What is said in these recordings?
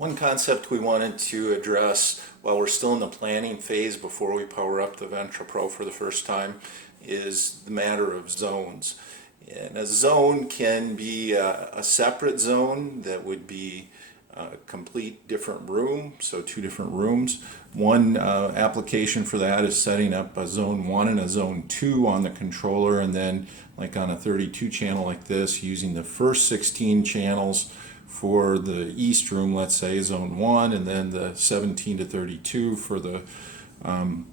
One concept we wanted to address while we're still in the planning phase before we power up the Ventra Pro for the first time is the matter of zones. And a zone can be a separate zone that would be a complete different room, so two different rooms. One application for that is setting up a zone 1 and a zone 2 on the controller, and then like on a 32 channel like this, using the first 16 channels for the east room, let's say zone 1, and then the 17 to 32 for the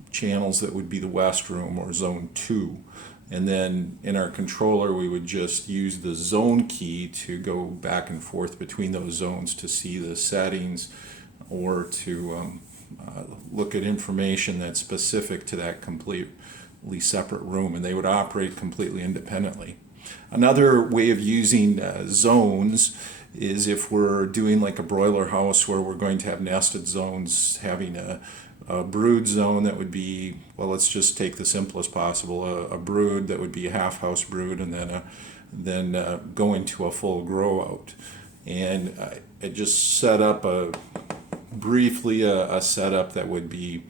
channels that would be the west room, or zone 2. And then in our controller we would just use the zone key to go back and forth between those zones to see the settings, or to look at information that's specific to that completely separate room, and they would operate completely independently. Another way of using zones is if we're doing like a broiler house where we're going to have nested zones, having a brood zone that would be, well, let's just take the simplest possible, a brood that would be a half house brood, and then go into a full grow out. And I just set up briefly a setup that would be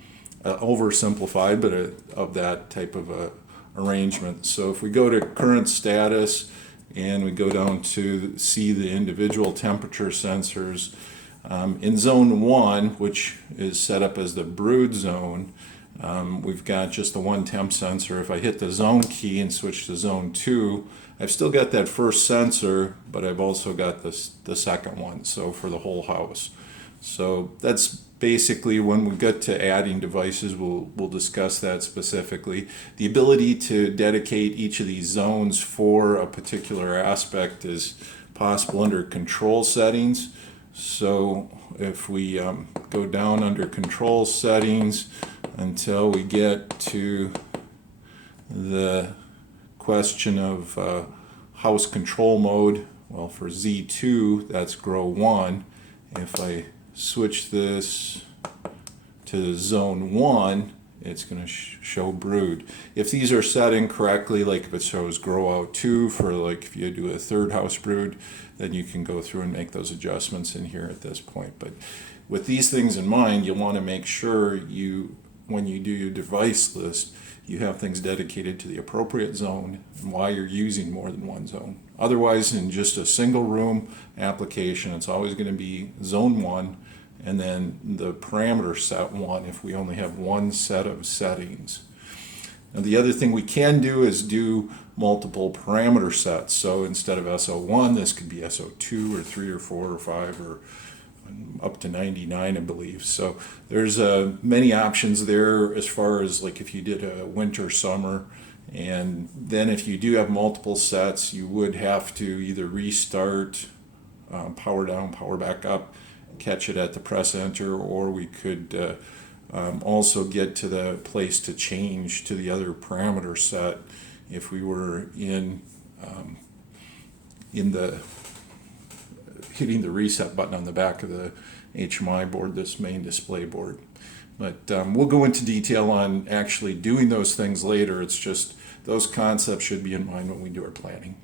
oversimplified, but of that type of arrangement. So if we go to current status and we go down to see the individual temperature sensors, in zone 1, which is set up as the brood zone, we've got just the one temp sensor. If I hit the zone key and switch to zone 2, I've still got that first sensor, but I've also got the second one, so for the whole house. So that's basically, when we get to adding devices, we'll discuss that specifically. The ability to dedicate each of these zones for a particular aspect is possible under control settings. So if we go down under control settings until we get to the question of house control mode, well, for Z2 that's grow 1. If I switch this to zone 1, it's going to show brood. If these are set incorrectly, like if it shows grow out 2 for like if you do a third house brood, then you can go through and make those adjustments in here at this point. But with these things in mind, you want to make sure when you do your device list, you have things dedicated to the appropriate zone and why you're using more than one zone. Otherwise, in just a single room application, it's always going to be zone 1 and then the parameter set 1 if we only have one set of settings. Now, the other thing we can do is do multiple parameter sets. So instead of SO1, this could be SO2 or 3 or 4 or 5 or up to 99, I believe. So there's many options there as far as like if you did a winter, summer, and then if you do have multiple sets, you would have to either restart, power down, power back up, catch it at the press enter, or we could also get to the place to change to the other parameter set if we were in the hitting the reset button on the back of the HMI board, this main display board. But we'll go into detail on actually doing those things later. It's just those concepts should be in mind when we do our planning.